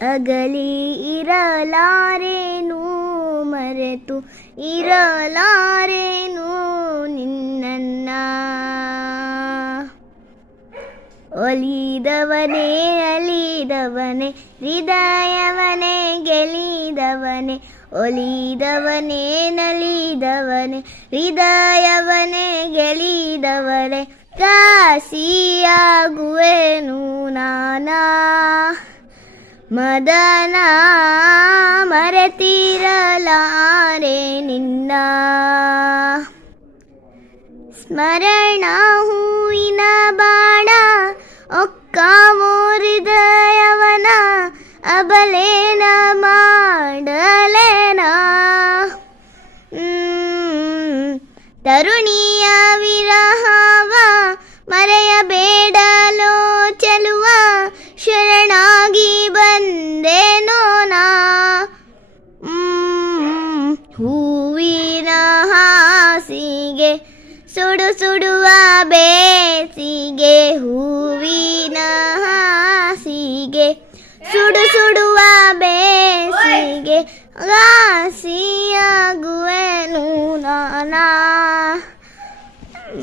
ಅಗಲಿ ಇರಲಾರೇನು ಮರೆತು ಇರಲಾರೇನು ನಿನ್ನನ್ನ. ಒಲಿದವನೇ ಅಲಿದವನೇ ಹೃದಯವನೇ ಗೆಲಿದವನೇ, ಒಲಿದವನೇ ನಲಿದವನೇ ಹೃದಯವನೇ ಗೆಲಿದವನೇ, ಕಾಸಿಯಾಗುವೆನು ನಾನಾ ಮದನ ಮರೆತಿರಲಾರೆ ನಿನ್ನ. ಸ್ಮರಣ ಹೂವಿನ ಬಾಣ ಒಕ್ಕಾವೋ ಹೃದಯವನ, ಅಬಲೇನ ಮಾಡಲೇನ. ತರುಣಿಯ ವಿರಹವ ಮರೆಯಬೇಡಲೋ ಚೆಲುವ, ಶರಣಾಗಿ ಬಂದೇನೋ ನಾ. ಹೂವಿನ ಹಾಸಿಗೆ ಸುಡು ಸುಡುವ ಬೇಸಿಗೆ, ಹೂವಿನ ಹಾಸಿಗೆ ಸುಡು ಸುಡುವ ಬೇಸಿಗೆ, ಗಾಸಿಯಾಗುವೆನು ನಾನಾ.